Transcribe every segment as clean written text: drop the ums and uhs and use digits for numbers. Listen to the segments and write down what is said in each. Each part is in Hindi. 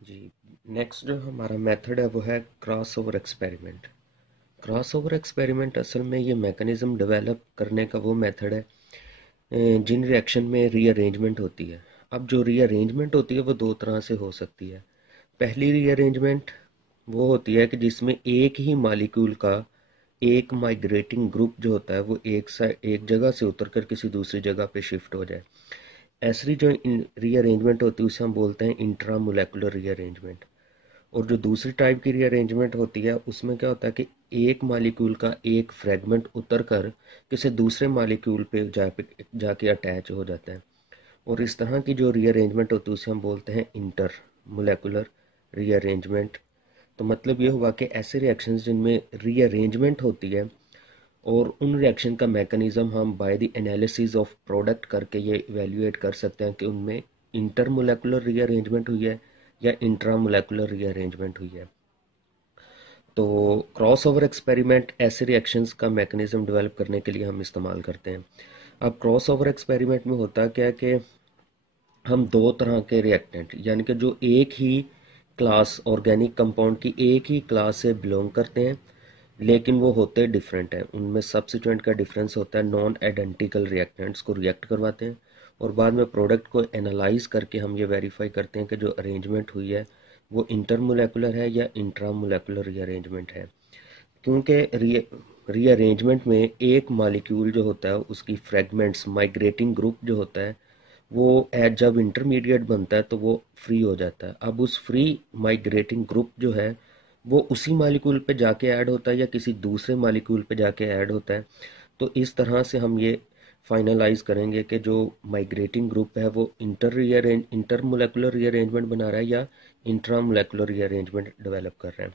जी। नेक्स्ट जो हमारा मेथड है वो है cross over experiment. Cross over experiment असल में ये मैकेनिज्म डेवलप करने का वो मेथड है जिन रिएक्शन में रीअरेंजमेंट होती है। अब जो रीअरेंजमेंट होती है वो दो तरह से हो सकती है। पहली रीअरेंजमेंट वो होती है कि जिसमें एक ही मॉलिक्यूल का एक माइग्रेटिंग ग्रुप जो होता है वो एक जगह से उतरकर किसी दूसरी जगह पे शिफ्ट हो जाए। ऐसी जो रीअरेंजमेंट होती है उसे हम बोलते हैं इंट्रामोलेकुलर रीअरेंजमेंट। और जो दूसरी टाइप की रीअरेंजमेंट होती है उसमें क्या होता है कि एक मॉलिक्यूल का एक फ्रेगमेंट उतर कर किसी दूसरे मॉलिक्यूल पे जाके अटैच हो जाता है। और इस तरह की जो रीअरेंजमेंट होती है उसे हम बोलते हैं इंटर मोलेकुलर रीअरेंजमेंट। तो मतलब ये हुआ कि ऐसे रिएक्शंस जिनमें रीअरेंजमेंट होती है और उन रिएक्शन का मैकेनिज्म हम by the analysis of product करके ये इवेल्युएट कर सकते हैं कि उनमें इंटरमोलेकुलर रीअरेंजमेंट हुई है या इंट्रामोलेकुलर रीअरेंजमेंट हुई है। तो क्रॉस ओवर एक्सपेरिमेंट ऐसे रिएक्शंस का मैकेनिज्म डेवलप करने के लिए हम इस्तेमाल करते हैं। अब क्रॉस ओवर एक्सपेरिमेंट में होता क्या है कि हम दो तरह के रिएक्टेंट यानी कि जो एक ही क्लास ऑर्गेनिक कंपाउंड की एक ही क्लास से बिलोंग करते हैं लेकिन वो होते डिफरेंट हैं, उनमें सब्स्टिट्यूएंट का डिफरेंस होता है, नॉन आइडेंटिकल रिएक्टेंट्स को रिएक्ट करवाते हैं और बाद में प्रोडक्ट को एनालाइज करके हम ये वेरीफाई करते हैं कि जो अरेंजमेंट हुई है वो इंटरमोलेकुलर है या इंट्रामोलेकुलर रीअरेंजमेंट है। क्योंकि रीअरेंजमेंट में एक मॉलिक्यूल जो होता है उसकी फ्रेगमेंट्स माइग्रेटिंग ग्रुप जो होता है वो एज जब इंटरमीडिएट बनता है तो वो फ्री हो जाता है। अब उस फ्री माइग्रेटिंग ग्रुप जो है वो उसी मॉलिक्यूल पे जाके ऐड होता है या किसी दूसरे मॉलिक्यूल पे जाके ऐड होता है। तो इस तरह से हम ये फाइनलाइज करेंगे कि जो माइग्रेटिंग ग्रुप है वो इंटरमोलेकुलर रीअरेंजमेंट बना रहा है या इंट्रामोलेकुलर रीअरेंजमेंट डेवलप कर रहा है।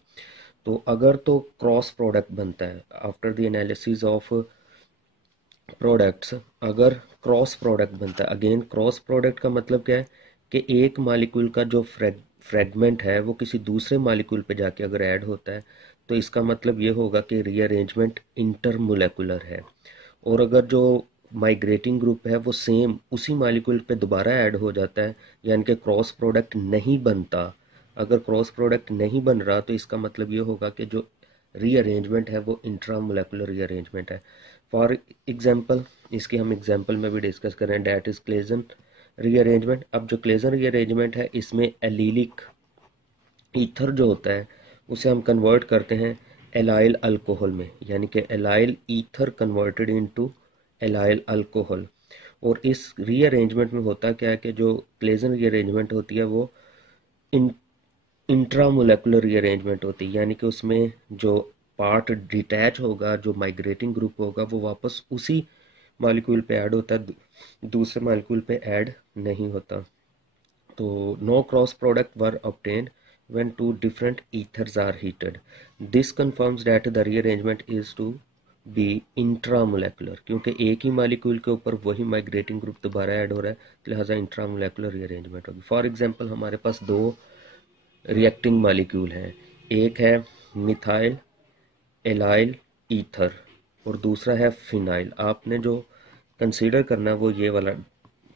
तो अगर तो क्रॉस प्रोडक्ट बनता है after the analysis of products, अगर क्रॉस प्रोडक्ट बनता है, अगेन क्रॉस प्रोडक्ट का मतलब क्या है कि एक मॉलिक्यूल का जो फ्रेगमेंट है वो किसी दूसरे मॉलिक्यूल पे जाके अगर ऐड होता है तो इसका मतलब ये होगा कि रीअरेंजमेंट इंटरमोलेकुलर है। और अगर जो माइग्रेटिंग ग्रुप है वो सेम उसी मॉलिक्यूल पे दोबारा ऐड हो जाता है यानी कि क्रॉस प्रोडक्ट नहीं बनता, अगर क्रॉस प्रोडक्ट नहीं बन रहा तो इसका मतलब ये होगा कि जो रीअरेंजमेंट है वो इंट्रामोलेकुलर रीअरेंजमेंट है। फॉर एग्जांपल, इसकी हम एग्जांपल में भी डिस्कस करें, डैट इज क्लेजन रीअरेंजमेंट। अब जो क्लेजन रीअरेंजमेंट है इसमें एलीलिक ईथर जो होता है उसे हम कन्वर्ट करते हैं एलाइल अल्कोहल में, यानी कि allyl ether converted into allyl alcohol. और इस रीअरेंजमेंट में होता क्या है कि जो क्लेजन रीअरेंजमेंट होती है वो इन इंट्रामोलेकुलर रीअरेंजमेंट होती है, यानी कि उसमें जो पार्ट डिटैच होगा, जो माइग्रेटिंग ग्रुप होगा वो वापस उसी मॉलिक्यूल पे ऐड होता है, दूसरे मॉलिक्यूल पे ऐड नहीं होता। तो no cross product were obtained when two different ethers are heated. This confirms that the rearrangement is to be intramolecular, क्योंकि एक ही मॉलिक्यूल के ऊपर वही माइग्रेटिंग ग्रुप दोबारा ऐड हो रहा है तो लिहाजा इंट्रामोलेकुलर रीअरेंजमेंट होगी। फॉर एग्जांपल हमारे पास दो रिएक्टिंग मॉलिक्यूल हैं, एक है मिथाइल एलाइल ईथर और दूसरा है फिनाइल। आपने जो कंसीडर करना है वो ये वाला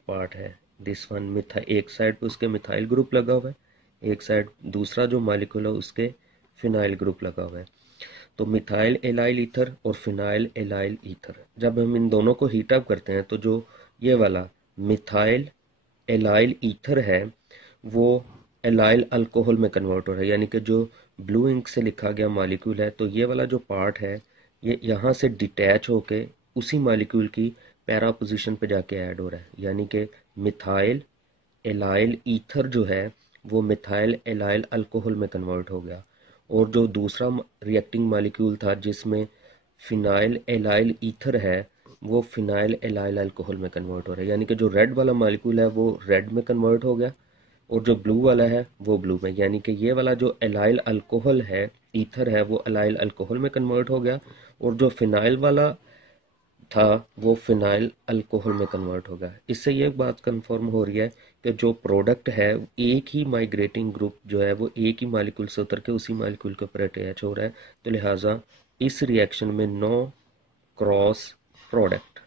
पार्ट है, दिस वन मिथा, एक साइड पे उसके मिथाइल ग्रुप लगा हुआ है, एक साइड दूसरा जो मॉलिक्यूल है उसके फिनाइल ग्रुप लगा हुआ है। तो मिथाइल एलाइल ईथर और फिनाइल एलाइल ईथर, जब हम इन दोनों को हीट अप करते हैं तो जो ये वाला मिथाइल एलाइल ईथर है वो एलाइल अल्कोहल में कन्वर्ट हो रहा है, यानी कि जो ब्लू इंक से लिखा गया मॉलिक्यूल है तो ये वाला जो पार्ट है ये यहाँ से डिटैच होके उसी मॉलिक्यूल की पैरा पोजीशन पे जाके ऐड हो रहा है, यानी कि मिथाइल एलाइल ईथर जो है वो मिथाइल एलाइल अल्कोहल में कन्वर्ट हो गया। और जो दूसरा रिएक्टिंग मॉलिक्यूल था जिसमें फिनाइल एलाइल ईथर है वो फिनाइल एलाइल अल्कोहल में कन्वर्ट हो रहा है, यानी कि जो रेड वाला मॉलिक्यूल है वो रेड में कन्वर्ट हो गया और जो ब्लू वाला है वो ब्लू में, यानी कि ये वाला जो एलाइल अल्कोहल है ईथर है वो एलाइल अल्कोहल में कन्वर्ट हो गया और जो फिनाइल वाला था वो फिनाइल अल्कोहल में कन्वर्ट होगा। इससे ये बात कंफर्म हो रही है कि जो प्रोडक्ट है एक ही माइग्रेटिंग ग्रुप जो है वो एक ही मॉलिक्यूल से उतर के उसी मॉलिक्यूल के ऊपर अटैच हो रहा है, तो लिहाजा इस रिएक्शन में नो क्रॉस प्रोडक्ट।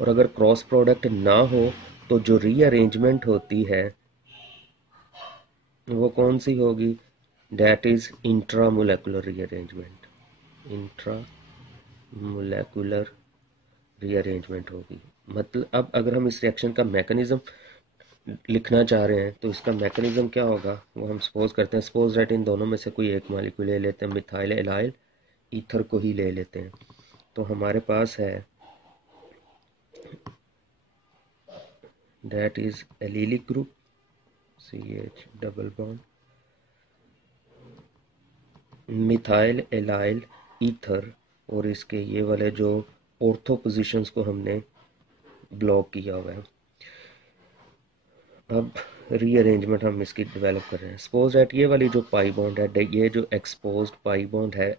और अगर क्रॉस प्रोडक्ट ना हो तो जो रीअरेंजमेंट होती है वो कौन सी होगी? डेट इज इंट्रामोलेकुलर रीअरेंजमेंट, इंट्रामोलेकुलर रीअरेंजमेंट होगी। मतलब अब अगर हम इस रिएक्शन का मैकेनिज्म लिखना चाह रहे हैं तो इसका मैकेनिज्म क्या होगा वो हम सपोज करते हैं। सपोज दैट इन दोनों में से कोई एक मॉलिक्यूल ले लेते हैं, मिथाइल एलाइल ईथर को ही ले लेते हैं। तो हमारे पास है that is allylic group CH double bond, methyl allyl ether, और इसके ये वाले जो ऑर्थो पोजीशंस को हमने ब्लॉक किया हुआ है। अब रीअरेंजमेंट हम इसकी डेवलप कर रहे हैं। सपोज दैट ये वाली जो पाई बॉन्ड है, ये जो एक्सपोज्ड पाई बॉन्ड है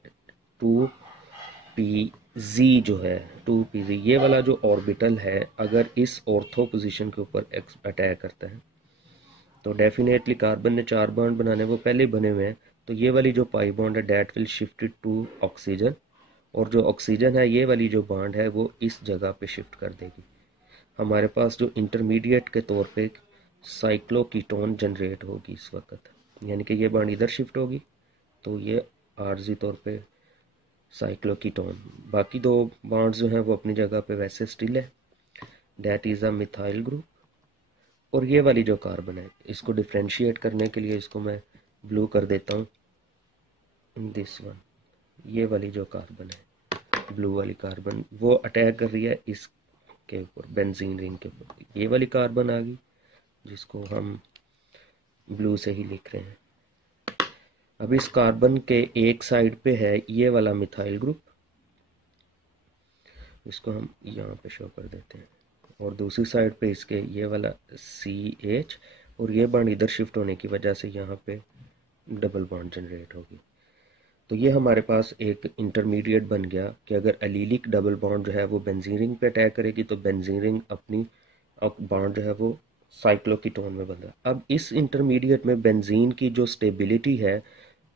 2pz जो है 2pz, ये वाला जो ऑर्बिटल है अगर इस ऑर्थो पोजीशन के ऊपर अटैक करता है तो डेफिनेटली कार्बन ने 4 बॉन्ड बनाने वो पहले ही बने हुए हैं, तो ये वाली जो पाई बॉन्ड है that will shifted to oxygen, और जो ऑक्सीजन है ये वाली जो बॉन्ड है वो इस जगह पे शिफ्ट कर देगी। हमारे पास जो इंटरमीडिएट के तौर पे साइक्लोकीटोन जनरेट होगी इस वक्त, यानी कि ये बॉन्ड इधर शिफ्ट होगी तो ये आर्जी तौर पे साइक्लोकीटोन। बाकी दो बॉन्ड्स जो हैं वो अपनी जगह पे वैसे स्टिल है, that is a methyl group. और ये वाली जो कार्बन है इसको डिफ्रेंशिएट करने के लिए इसको मैं ब्लू कर देता हूँ, दिस वन। ये वाली जो कार्बन है ब्लू वाली कार्बन वो अटैक कर रही है इसके ऊपर, बेंजीन रिंग के ऊपर। ये वाली कार्बन आ गई जिसको हम ब्लू से ही लिख रहे हैं। अब इस कार्बन के एक साइड पे है ये वाला मिथाइल ग्रुप, इसको हम यहाँ पे शो कर देते हैं, और दूसरी साइड पे इसके ये वाला CH, और ये बॉन्ड इधर शिफ्ट होने की वजह से यहाँ पे डबल बॉन्ड जनरेट होगी। तो ये हमारे पास एक इंटरमीडिएट बन गया कि अगर एलिलिक डबल बॉन्ड जो है वो बेंजीन रिंग पे अटैक करेगी तो बेंजीन रिंग अपनी बॉन्ड जो है वो साइक्लोकीटोन में बन रहा है। अब इस इंटरमीडिएट में बेंजीन की जो स्टेबिलिटी है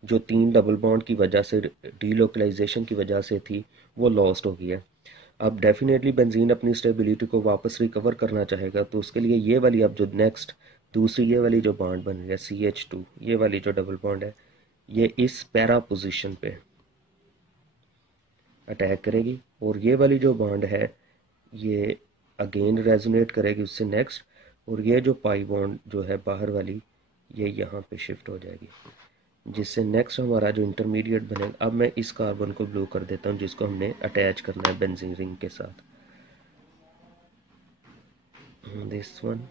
जो 3 डबल बॉन्ड की वजह से डीलोकलाइजेशन की वजह से थी वो लॉस्ट हो गई है। अब डेफिनेटली बेंजीन अपनी स्टेबिलिटी को वापस रिकवर करना चाहेगा, तो उसके लिए ये वाली अब जो नेक्स्ट दूसरी ये वाली जो बॉन्ड बन रही है CH2, ये वाली जो डबल बॉन्ड है ये इस पैरा पोजीशन पे अटैक करेगी, और ये वाली जो बॉन्ड है ये अगेन रेजोनेट करेगी उससे नेक्स्ट, और ये जो पाई बॉन्ड जो है बाहर वाली ये यहाँ पे शिफ्ट हो जाएगी, जिससे नेक्स्ट हमारा जो इंटरमीडिएट बनेगा। अब मैं इस कार्बन को ब्लू कर देता हूँ जिसको हमने अटैच करना है बेंजीन रिंग के साथ, दिस वन।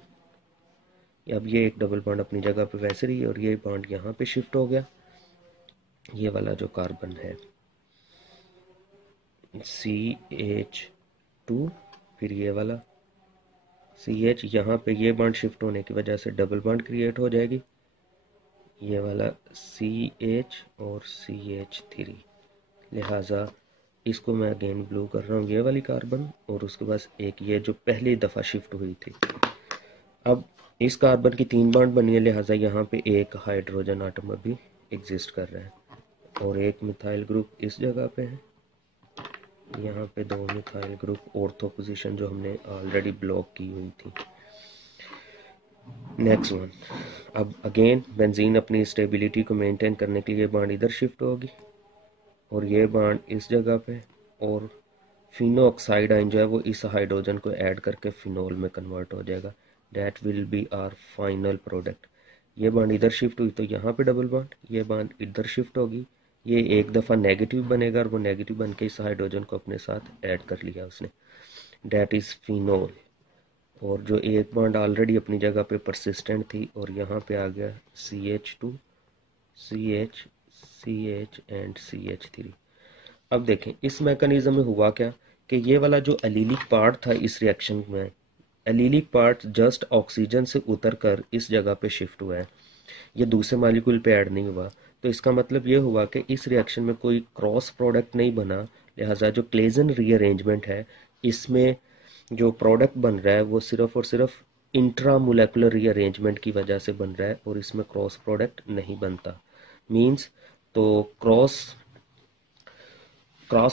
अब ये एक डबल बॉन्ड अपनी जगह पे वैसे रही और ये बॉन्ड यहाँ पे शिफ्ट हो गया। ये वाला जो कार्बन है CH2, फिर ये वाला CH, यहाँ पे ये बॉन्ड शिफ्ट होने की वजह से डबल बॉन्ड क्रिएट हो जाएगी, ये वाला CH और CH3। लिहाजा इसको मैं अगेन ब्लू कर रहा हूँ ये वाली कार्बन, और उसके बाद एक ये जो पहली दफ़ा शिफ्ट हुई थी। अब इस कार्बन की 3 बॉन्ड बनी है, लिहाजा यहाँ पे एक हाइड्रोजन आटम अभी एग्जिस्ट कर रहा है, और एक मिथाइल ग्रुप इस जगह पे है, यहाँ पे 2 मिथाइल ग्रुप ऑर्थो पोजीशन जो हमने ऑलरेडी ब्लॉक की हुई थी। नेक्स्ट वन, अब अगेन बेंजीन अपनी स्टेबिलिटी को मेंटेन करने के लिए बॉन्ड इधर शिफ्ट होगी, और ये बॉन्ड इस जगह पे, और फिनो ऑक्साइड आयन जो है वो इस हाइड्रोजन को ऐड करके फिनोल में कन्वर्ट हो जाएगा, that will be our final product. ये बॉन्ड इधर शिफ्ट हुई तो यहाँ पे डबल बॉन्ड, ये बॉन्ड इधर शिफ्ट होगी, ये एक दफ़ा नेगेटिव बनेगा और वो नेगेटिव बन के इस हाइड्रोजन को अपने साथ ऐड कर लिया उसने, दैट इज़ फिनोल। और जो एक बॉन्ड ऑलरेडी अपनी जगह पे परसिस्टेंट थी और यहाँ पे आ गया CH2, CH, CH and CH3। अब देखें इस मैकेनिज्म में हुआ क्या कि ये वाला जो एलिलिक पार्ट था इस रिएक्शन में, एलिलिक पार्ट जस्ट ऑक्सीजन से उतर कर इस जगह पे शिफ्ट हुआ है, ये दूसरे मॉलिक्यूल पे ऐड नहीं हुआ। तो इसका मतलब ये हुआ कि इस रिएक्शन में कोई क्रॉस प्रोडक्ट नहीं बना, लिहाजा जो क्लेजन रीअरेंजमेंट है इसमें जो प्रोडक्ट बन रहा है वो सिर्फ और सिर्फ इंट्रामोलेकुलर रीअरेंजमेंट की वजह से बन रहा है और इसमें क्रॉस प्रोडक्ट नहीं बनता। मींस तो क्रॉस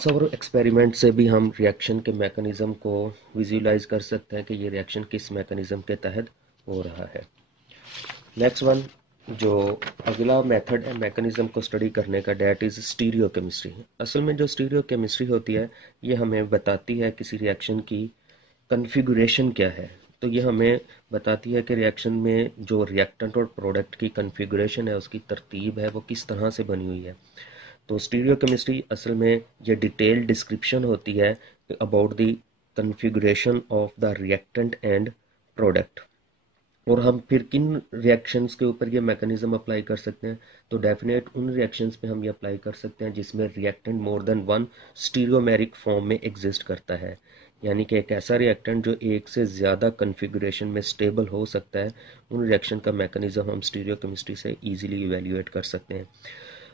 ओवर एक्सपेरिमेंट से भी हम रिएक्शन के मैकेनिज्म को विजुलाइज कर सकते हैं कि ये रिएक्शन किस मैकेनिज्म के तहत हो रहा है। नेक्स्ट वन, जो अगला मेथड है मैकेनिज्म को स्टडी करने का, डेट इज़ स्टीरियोकेमिस्ट्री। असल में जो स्टीरियोकेमिस्ट्री होती है ये हमें बताती है किसी रिएक्शन की कन्फिगुरेशन क्या है। तो ये हमें बताती है कि रिएक्शन में जो रिएक्टेंट और प्रोडक्ट की कन्फिगुरेशन है, उसकी तरतीब है, वो किस तरह से बनी हुई है। तो स्टीरियोकेमिस्ट्री असल में ये डिटेल डिस्क्रिप्शन होती है about the configuration of the reactant and product. और हम फिर किन रिएक्शंस के ऊपर ये मैकेनिज्म अप्लाई कर सकते हैं, तो डेफिनेट उन रिएक्शंस पे हम ये अप्लाई कर सकते हैं जिसमें reactant more than one stereomeric form में एग्जिस्ट करता है, यानी कि एक ऐसा रिएक्टेंट जो एक से ज़्यादा कन्फिगुरेशन में स्टेबल हो सकता है। उन रिएक्शन का मैकेनिज्म हम स्टीरियोकेमिस्ट्री से ईजिली इवेल्युएट कर सकते हैं।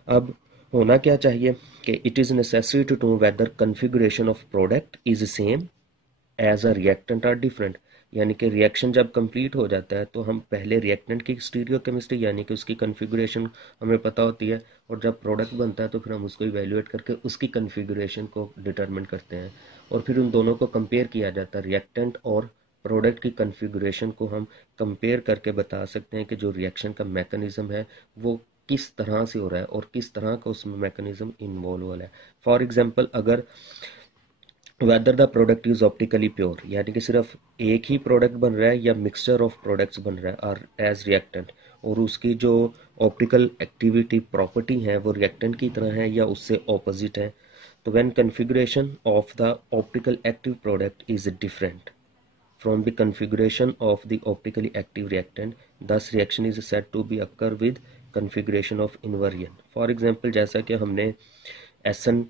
अब होना क्या चाहिए कि it is necessary to know whether configuration of product is same as a reactant or different. यानी कि रिएक्शन जब कंप्लीट हो जाता है तो हम पहले रिएक्टेंट की स्टीरियोकेमिस्ट्री यानी कि उसकी कन्फिगुरेशन हमें पता होती है, और जब प्रोडक्ट बनता है तो फिर हम उसको इवेल्युएट करके उसकी कन्फिगुरेशन को डिटरमिन करते हैं, और फिर उन दोनों को कंपेयर किया जाता है। रिएक्टेंट और प्रोडक्ट की कन्फिगुरेशन को हम कंपेयर करके बता सकते हैं कि जो रिएक्शन का मैकेनिज्म है वो किस तरह से हो रहा है और किस तरह का उसमें मैकेनिज्म इन्वॉल्व हो रहा है। फॉर एग्जांपल, अगर whether the product is optically pure, यानी कि सिर्फ एक ही प्रोडक्ट बन रहा है या मिक्सचर ऑफ प्रोडक्ट्स बन रहा है और एज रिएक्टेंट, और उसकी जो ऑप्टिकल एक्टिविटी प्रॉपर्टी है वो रिएक्टेंट की तरह है या उससे ऑपोजिट है, तो when configuration of the optical active product is different from the configuration of the optically active reactant, thus reaction is said to be occur with configuration of inversion। for example, जैसा कि हमने SN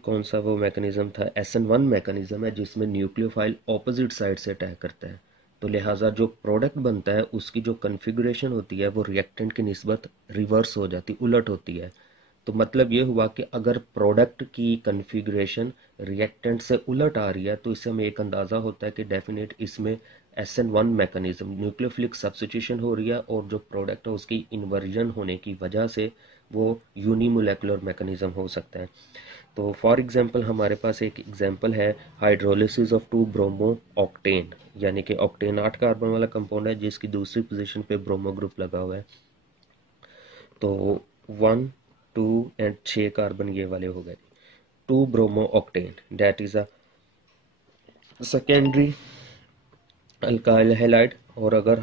कौन सा वो मैकेनिज्म था, SN1 मैकेनिज्म है जिसमें न्यूक्लियोफाइल ऑपोजिट साइड से अटैक करता है, तो लिहाजा जो प्रोडक्ट बनता है उसकी जो कन्फिगुरेशन होती है वो रिएक्टेंट की निस्बत रिवर्स हो जाती, उलट होती है। तो मतलब ये हुआ कि अगर प्रोडक्ट की कन्फिगुरेशन रिएक्टेंट से उलट आ रही है तो इससे हमें एक अंदाज़ा होता है कि डेफिनेट इसमें SN1 मैकेनिज्म न्यूक्लियोफिलिक सब्स्टिट्यूशन हो रही है, और जो प्रोडक्ट है उसकी इन्वर्जन होने की वजह से वो यूनिमोलेकुलर मैकेनिज्म हो सकता है। तो फॉर एग्जांपल हमारे पास एक एग्जांपल है हाइड्रोलिसिस ऑफ 2 ब्रोमो ऑक्टेन, यानी कि ऑक्टेन 8 कार्बन वाला कंपाउंड है जिसकी दूसरी पोजीशन पे ब्रोमो ग्रुप लगा हुआ है। तो 1 2 एंड 6 कार्बन ये वाले हो गए 2 bromo octane, that is a secondary alkyl halide. और अगर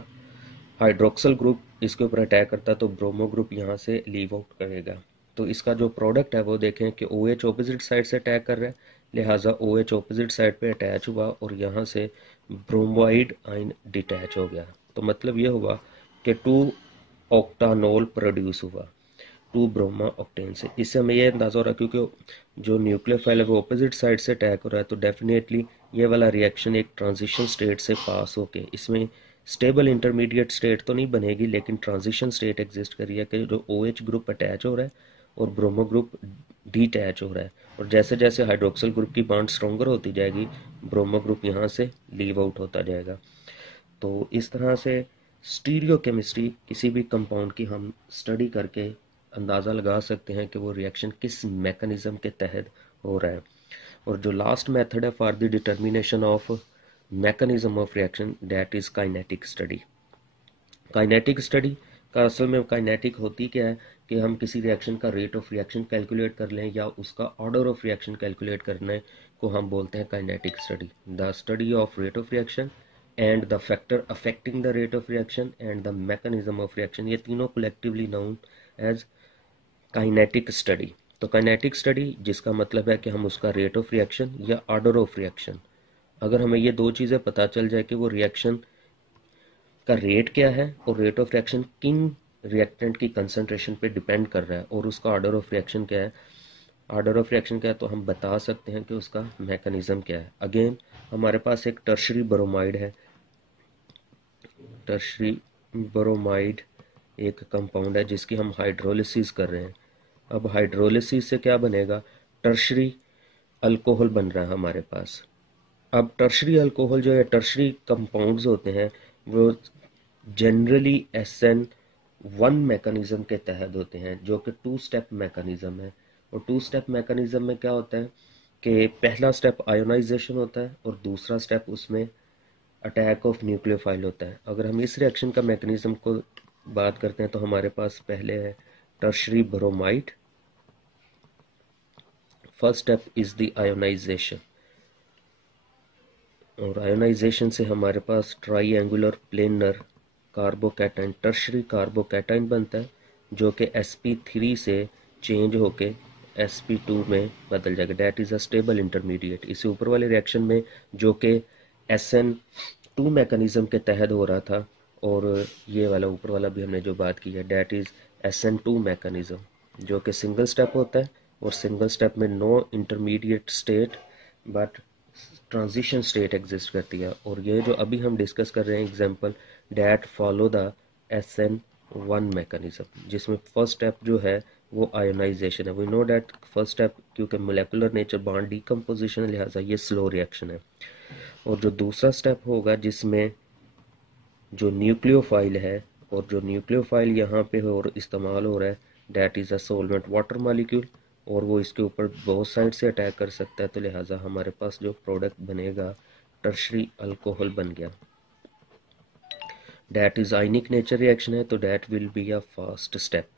हाइड्रोक्सल ग्रुप इसके ऊपर अटैक करता है तो ब्रोमो ग्रुप यहाँ से लीव आउट करेगा। तो इसका जो प्रोडक्ट है वो देखें कि OH ऑपोजिट साइड से अटैक कर रहा है, लिहाजा OH ऑपोजिट साइड पे अटैच हुआ और यहाँ से ब्रोमाइड आइन डिटैच हो गया। तो मतलब ये हुआ कि 2 ऑक्टानोल प्रोड्यूस हुआ 2 ब्रोमा ऑक्टेन से। इससे हमें ये अंदाज़ा हो रहा है क्योंकि जो न्यूक्लियोफाइल है वो ऑपोजिट साइड से अटैक हो रहा है, तो डेफिनेटली ये वाला रिएक्शन एक ट्रांजिशन स्टेट से पास होके इसमें स्टेबल इंटरमीडिएट स्टेट तो नहीं बनेगी, लेकिन ट्रांजिशन स्टेट एग्जिस्ट कर रही है कि जो OH ग्रुप अटैच हो रहा है और ब्रोमो ग्रुप डीटैच हो रहा है, और जैसे जैसे हाइड्रोक्सिल ग्रुप की बॉन्ड स्ट्रोंगर होती जाएगी ब्रोमो ग्रुप यहाँ से लीव आउट होता जाएगा। तो इस तरह से स्टीरियोकेमिस्ट्री किसी भी कंपाउंड की हम स्टडी करके अंदाज़ा लगा सकते हैं कि वो रिएक्शन किस मैकेनिज्म के तहत हो रहा है। और जो लास्ट मेथड है for the determination of mechanism of reaction, that is kinetic study. Kinetic study का असल में काइनेटिक होती क्या है कि हम किसी रिएक्शन का रेट ऑफ रिएक्शन कैलकुलेट कर लें या उसका ऑर्डर ऑफ रिएक्शन कैलकुलेट करने को हम बोलते हैं kinetic study. The study of rate of reaction and the factor affecting the rate of reaction and the mechanism of reaction, ये तीनों collectively known as kinetic study. तो काइनेटिक स्टडी जिसका मतलब है कि हम उसका रेट ऑफ रिएक्शन या ऑर्डर ऑफ रिएक्शन, अगर हमें ये दो चीज़ें पता चल जाए कि वो रिएक्शन का रेट क्या है और रेट ऑफ रिएक्शन किन रिएक्टेंट की कंसंट्रेशन पे डिपेंड कर रहा है और उसका ऑर्डर ऑफ रिएक्शन क्या है, ऑर्डर ऑफ रिएक्शन क्या है, तो हम बता सकते हैं कि उसका मैकेनिज्म क्या है। अगेन हमारे पास एक टर्शरी ब्रोमाइड है, टर्शरी ब्रोमाइड एक कंपाउंड है जिसकी हम हाइड्रोलिसिस कर रहे हैं। अब हाइड्रोलिसिस से क्या बनेगा, टर्शरी अल्कोहल बन रहा है हमारे पास। अब टर्शरी अल्कोहल जो है, टर्शरी कंपाउंड्स होते हैं वो जनरली SN1 मैकेनिज्म के तहत होते हैं जो कि 2 स्टेप मैकेनिज्म है। और 2 स्टेप मैकेनिज्म में क्या होता है कि पहला स्टेप आयोनाइजेशन होता है और दूसरा स्टेप उसमें अटैक ऑफ न्यूक्लियोफाइल होता है। अगर हम इस रिएक्शन का मैकेनिज्म को बात करते हैं तो हमारे पास पहले है tertiary bromide. First step is the ionization, और आयोनाइजेशन से हमारे पास triangular planar carbocation tertiary carbocation बनता है, जो कि sp3 से चेंज होके sp2 में बदल जाएगा। That is a stable intermediate. इसी ऊपर वाले रिएक्शन में जो कि SN2 मैकेनिज्म के तहत हो रहा था, और ये वाला ऊपर वाला भी हमने जो बात की है डैट इज़ SN2 मैकेनिज्म, जो कि सिंगल स्टेप होता है, और सिंगल स्टेप में no intermediate state but transition state exist करती है। और ये जो अभी हम डिस्कस कर रहे हैं example that follow the SN1 mechanism, जिसमें फर्स्ट स्टेप जो है वो आयोनाइजेशन है। We know that first step क्योंकि मोलेकुलर नेचर बॉन्ड डीकम्पोजिशन है, लिहाजा ये स्लो रिएक्शन है। और जो दूसरा स्टेप होगा जिसमें जो न्यूक्लियोफाइल है, और जो न्यूक्लियोफाइल यहाँ पे और इस्तेमाल हो रहा है that is a solvent water molecule, और वो इसके ऊपर बहुत साइड से अटैक कर सकता है, तो लिहाजा हमारे पास जो प्रोडक्ट बनेगा टर्शरी अल्कोहल बन गया। That is ionic nature reaction है, तो that will be a fast step.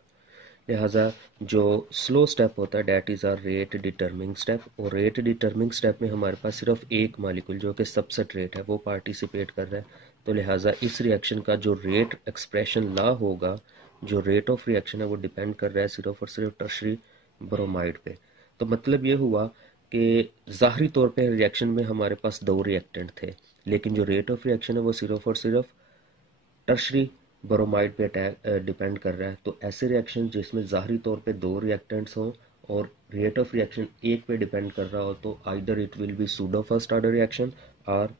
लिहाजा जो स्लो स्टेप होता है that is a rate डिटर्मिंग step, और रेट डिटर्मिंग स्टेप में हमारे पास सिर्फ एक मॉलिक्यूल जो कि सबसेट्रेट है वो पार्टिसिपेट कर रहा है, तो लिहाजा इस रिएक्शन का जो रेट एक्सप्रेशन ला होगा, जो रेट ऑफ रिएक्शन है वो डिपेंड कर रहा है सिर्फ और सिर्फ टर्शरी ब्रोमाइड पे। तो मतलब ये हुआ कि ज़ाहरी तौर पे रिएक्शन में हमारे पास दो रिएक्टेंट थे, लेकिन जो रेट ऑफ रिएक्शन है वो सिर्फ और सिर्फ टर्शरी ब्रोमाइड पे डिपेंड कर रहा है। तो ऐसे रिएक्शन जिसमें ज़ाहरी तौर पे दो रिएक्टेंट्स हों और रेट ऑफ रिएक्शन एक पे डिपेंड कर रहा हो, तो either it will be pseudo first order reaction और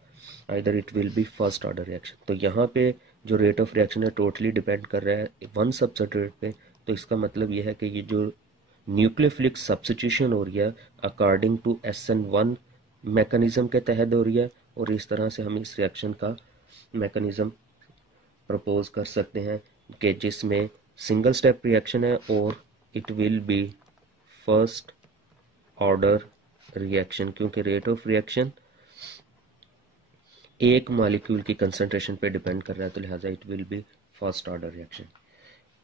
either it will be first order reaction. तो यहाँ पे जो रेट ऑफ रिएक्शन है टोटली डिपेंड कर रहा है वन सबस्ट्रेट पे। तो इसका मतलब ये है कि ये जो न्यूक्लियोफिलिक सब्स्टिट्यूशन हो रही है अकॉर्डिंग टू SN1 मैकेनिज्म के तहत हो रही है, और इस तरह से हम इस रिएक्शन का मैकेनिज्म प्रपोज कर सकते हैं कि जिसमें सिंगल स्टेप रिएक्शन है और it will be first order reaction, क्योंकि रेट ऑफ रिएक्शन एक मॉलिक्यूल की कंसंट्रेशन पे डिपेंड कर रहा है, तो लिहाजा it will be first order reaction.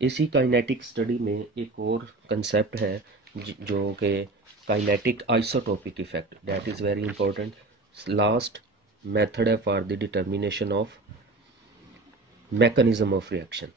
इसी काइनेटिक स्टडी में एक और कंसेप्ट है जो कि kinetic isotopic effect, that is very important. Last method है for the determination of mechanism of reaction.